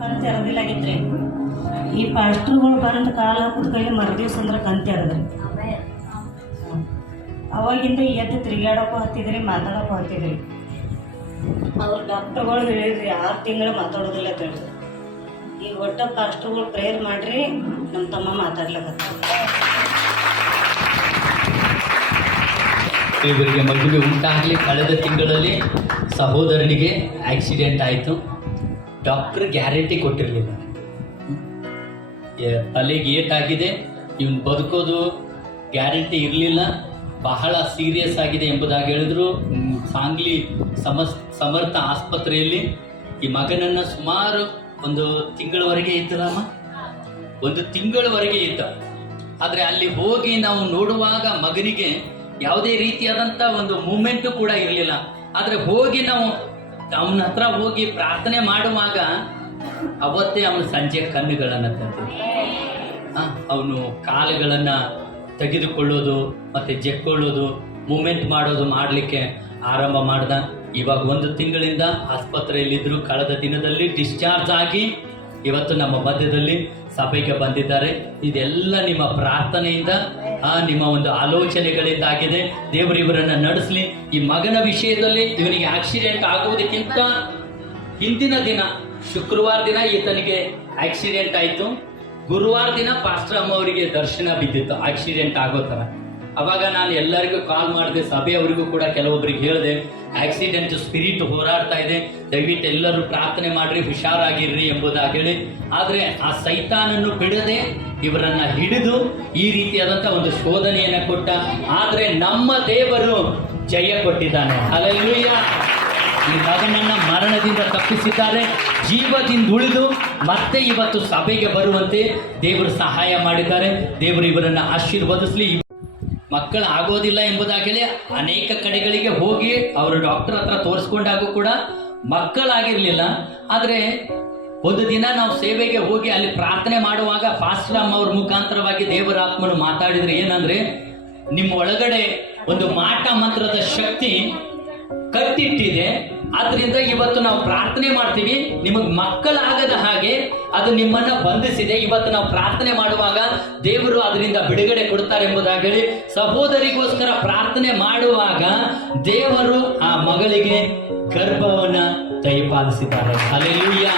ಕಂತ ಎರದಿಲ್ಲಾಗಿತ್ರಿ ಈ ಪಾಸ್ಟರ್ಗಳು ಬಂದು ಕಾಲ ಹಾಕಿದ ಕೈಲಿ ಮರುದಿವ್ಸ ಅಂದ್ರೆ ಕಂತ ಎರದ್ರಿ ಅವಾಗಿಂದ ಎದ್ದು ತಿರುಗಾಡೋಕ್ಕೂ ಹತ್ತಿದ್ರಿ ಮಾತಾಡೋಕ್ಕೂ ಹತ್ತಿದ್ರಿ. ಅವ್ರು ಡಾಕ್ಟರ್ಗಳು ಹೇಳಿದ್ರಿ, ಆರು ತಿಂಗಳು ಮಾತಾಡೋದಿಲ್ಲ ಅಂತ ಹೇಳಿದ್ರು. ಈಗ ಒಟ್ಟ ಪಾಸ್ಟರ್ಗಳು ಪ್ರೇಯರ್ ಮಾಡ್ರಿ ನಮ್ಮ ತಮ್ಮ ಮಾತಾಡ್ಲಕತ್ತ ಇವರಿಗೆ ಮಗುವೆ ಉಂಟಾಗಲಿ ಕಳೆದ ತಿಂಗಳಲ್ಲಿ ಸಹೋದರನಿಗೆ ಆಕ್ಸಿಡೆಂಟ್ ಆಯಿತು. ಡಾಕ್ಟರ್ ಗ್ಯಾರಂಟಿ ಕೊಟ್ಟಿರಲಿಲ್ಲ. ತಲೆಗೆ ಏಟಾಗಿದೆ ಇವನು ಬದುಕೋದು ಗ್ಯಾರಂಟಿ ಇರಲಿಲ್ಲ, ಬಹಳ ಸೀರಿಯಸ್ ಆಗಿದೆ ಎಂಬುದಾಗಿ ಹೇಳಿದ್ರು. ಸಾಂಗ್ಲಿ ಸಮಸ್, ಸಮರ್ಥ ಆಸ್ಪತ್ರೆಯಲ್ಲಿ ಈ ಮಗನನ್ನು ಸುಮಾರು ಒಂದು ತಿಂಗಳವರೆಗೆ ಇದ್ದಲಮ್ಮ ಒಂದು ತಿಂಗಳವರೆಗೆ ಇದ್ದ. ಆದರೆ ಅಲ್ಲಿ ಹೋಗಿ ನಾವು ನೋಡುವಾಗ ಮಗನಿಗೆ ಯಾವುದೇ ರೀತಿಯಾದಂಥ ಒಂದು ಮೂಮೆಂಟ್ ಕೂಡ ಇರಲಿಲ್ಲ. ಆದರೆ ಹೋಗಿ ನಾವು ಅವನ ಹತ್ರ ಹೋಗಿ ಪ್ರಾರ್ಥನೆ ಮಾಡುವಾಗ ಅವತ್ತೇ ಅವನು ಸಂಜೆ ಕಣ್ಣುಗಳನ್ನು ತಂದು ಅವನು ಕಾಲುಗಳನ್ನು ತೆಗೆದುಕೊಳ್ಳೋದು, ಮತ್ತೆ ಜಕ್ಕೊಳ್ಳೋದು, ಮೂಮೆಂಟ್ ಮಾಡೋದು ಮಾಡಲಿಕ್ಕೆ ಆರಂಭ ಮಾಡ್ದ. ಇವಾಗ ಒಂದು ತಿಂಗಳಿಂದ ಆಸ್ಪತ್ರೆಯಲ್ಲಿದ್ದರು ಕಳೆದ ದಿನದಲ್ಲಿ ಡಿಸ್ಚಾರ್ಜ್ ಆಗಿ ಇವತ್ತು ನಮ್ಮ ಮಧ್ಯದಲ್ಲಿ ಸಭೆಗೆ ಬಂದಿದ್ದಾರೆ. ಇದೆಲ್ಲ ನಿಮ್ಮ ಪ್ರಾರ್ಥನೆಯಿಂದ ಆ ನಿಮ್ಮ ಒಂದು ಆಲೋಚನೆಗಳಿಂದ ಆಗಿದೆ ದೇವರು ಇವರನ್ನ ನಡೆಸಲಿ. ಈ ಮಗನ ವಿಷಯದಲ್ಲಿ ಇವನಿಗೆ ಆಕ್ಸಿಡೆಂಟ್ ಆಗುವುದಕ್ಕಿಂತ ಹಿಂದಿನ ದಿನ, ಶುಕ್ರವಾರ ದಿನ ಈತನಿಗೆ ಆಕ್ಸಿಡೆಂಟ್ ಆಯ್ತು. ಗುರುವಾರ ದಿನ ಪಾಸ್ಟರ್ ಅಮ್ಮ ಅವರಿಗೆ ದರ್ಶನ ಬಿದ್ದಿತ್ತು. ಆಕ್ಸಿಡೆಂಟ್ ಆಗೋ ಥರ. ಅವಾಗ ನಾನು ಎಲ್ಲರಿಗೂ ಕಾಲ್ ಮಾಡಿದೆ, ಸಭೆಯವರಿಗೂ ಕೂಡ ಕೆಲವೊಬ್ಬರಿಗೆ ಹೇಳಿದೆ ಆಕ್ಸಿಡೆಂಟ್ ಸ್ಪಿರಿಟ್ ಹೋರಾಡ್ತಾ ಇದೆ, ದಯವಿಟ್ಟು ಎಲ್ಲರೂ ಪ್ರಾರ್ಥನೆ ಮಾಡ್ರಿ, ಹುಷಾರಾಗಿರ್ರಿ ಎಂಬುದಾಗಿ ಹೇಳಿ ಆದ್ರೆ ಆ ಸೈತಾನನ್ನು ಬಿಡದೆ ಇವರನ್ನ ಹಿಡಿದು ಈ ರೀತಿಯಾದಂತ ಒಂದು ಶೋಧನೆಯನ್ನ ಕೊಟ್ಟ. ಆದ್ರೆ ನಮ್ಮ ದೇವರು ಜಯ ಕೊಟ್ಟಿದ್ದಾನೆ. ಅಲ್ಲೂಯ್ಯ ಈ ಮಗನನ್ನ ಮರಣದಿಂದ ತಪ್ಪಿಸಿದ್ದಾರೆ. ಜೀವದಿಂದ ಉಳಿದು ಮತ್ತೆ ಇವತ್ತು ಸಭೆಗೆ ಬರುವಂತೆ ದೇವರು ಸಹಾಯ ಮಾಡಿದ್ದಾರೆ. ದೇವರು ಇವರನ್ನ ಆಶೀರ್ವದಿಸಲಿ. ಮಕ್ಕಳು ಆಗೋದಿಲ್ಲ ಎಂಬುದಾಗಿ ಅನೇಕ ಕಡೆಗಳಿಗೆ ಹೋಗಿ ಅವರು ಡಾಕ್ಟರ್ ಹತ್ರ ತೋರಿಸ್ಕೊಂಡಾಗೂ ಕೂಡ ಮಕ್ಕಳಾಗಿರಲಿಲ್ಲ. ಆದರೆ ಒಂದು ದಿನ ನಾವು ಸೇವೆಗೆ ಹೋಗಿ ಅಲ್ಲಿ ಪ್ರಾರ್ಥನೆ ಮಾಡುವಾಗ ಫಾಸ್ಟ್ರಾಮ್ ಅವ್ರ ಮುಖಾಂತರವಾಗಿ ದೇವರ ಆತ್ಮನು ಮಾತಾಡಿದ್ರೆ ಏನಂದ್ರೆ, ನಿಮ್ಮ ಒಳಗಡೆ ಒಂದು ಮಾಟ ಮಂತ್ರದ ಶಕ್ತಿ ಕಟ್ಟಿಟ್ಟಿದೆ. ಆದ್ರಿಂದ ಇವತ್ತು ನಾವು ಪ್ರಾರ್ಥನೆ ಮಾಡ್ತೀವಿ. ನಿಮಗೆ ಮಕ್ಕಳಾಗದ ಹಾಗೆ ಅದು ನಿಮ್ಮನ್ನ ಬಂಧಿಸಿದೆ. ಇವತ್ತು ನಾವು ಪ್ರಾರ್ಥನೆ ಮಾಡುವಾಗ ದೇವರು ಅದರಿಂದ ಬಿಡುಗಡೆ ಕೊಡ್ತಾರೆ ಎಂಬುದಾಗಿ ಹೇಳಿ ಸಹೋದರಿಗೋಸ್ಕರ ಪ್ರಾರ್ಥನೆ ಮಾಡುವಾಗ ದೇವರು ಆ ಮಗಳಿಗೆ ಗರ್ಭವನ್ನ ದಯಪಾಲಿಸಿದ್ದಾರೆ ಅಲ್ಲೆಲ್ಲೂಯ್ಯ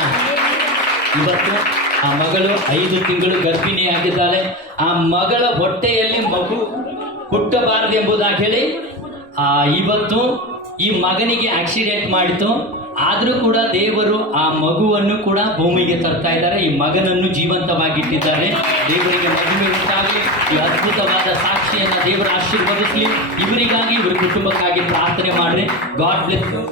ಇವತ್ತು ಆ ಮಗಳು ಐದು ತಿಂಗಳು ಗರ್ಭಿಣಿಯಾಗಿದ್ದಾಳೆ ಆ ಮಗಳ ಹೊಟ್ಟೆಯಲ್ಲಿ ಮಗು ಹುಟ್ಟಬಾರದು ಎಂಬುದಾಗಿ ಹೇಳಿ, ಆ, ಇವತ್ತು ಈ ಮಗನಿಗೆ ಆಕ್ಸಿಡೆಂಟ್ ಮಾಡಿತು. ಆದರೂ ಕೂಡ ದೇವರು ಆ ಮಗುವನ್ನು ಕೂಡ ಭೂಮಿಗೆ ತರ್ತಾ ಇದ್ದಾರೆ. ಈ ಮಗನನ್ನು ಜೀವಂತವಾಗಿಟ್ಟಿದ್ದಾರೆ. ದೇವರಿಗೆ ಮದುವೆ ಉಂಟಾಗಿ ಈ ಅದ್ಭುತವಾದ ಸಾಕ್ಷಿಯನ್ನ ದೇವರ ಆಶೀರ್ವದಿಸಲಿ. ಇವರಿಗಾಗಿ ಇವರ ಕುಟುಂಬಕ್ಕಾಗಿ ಪ್ರಾರ್ಥನೆ ಮಾಡಿರಿ. God bless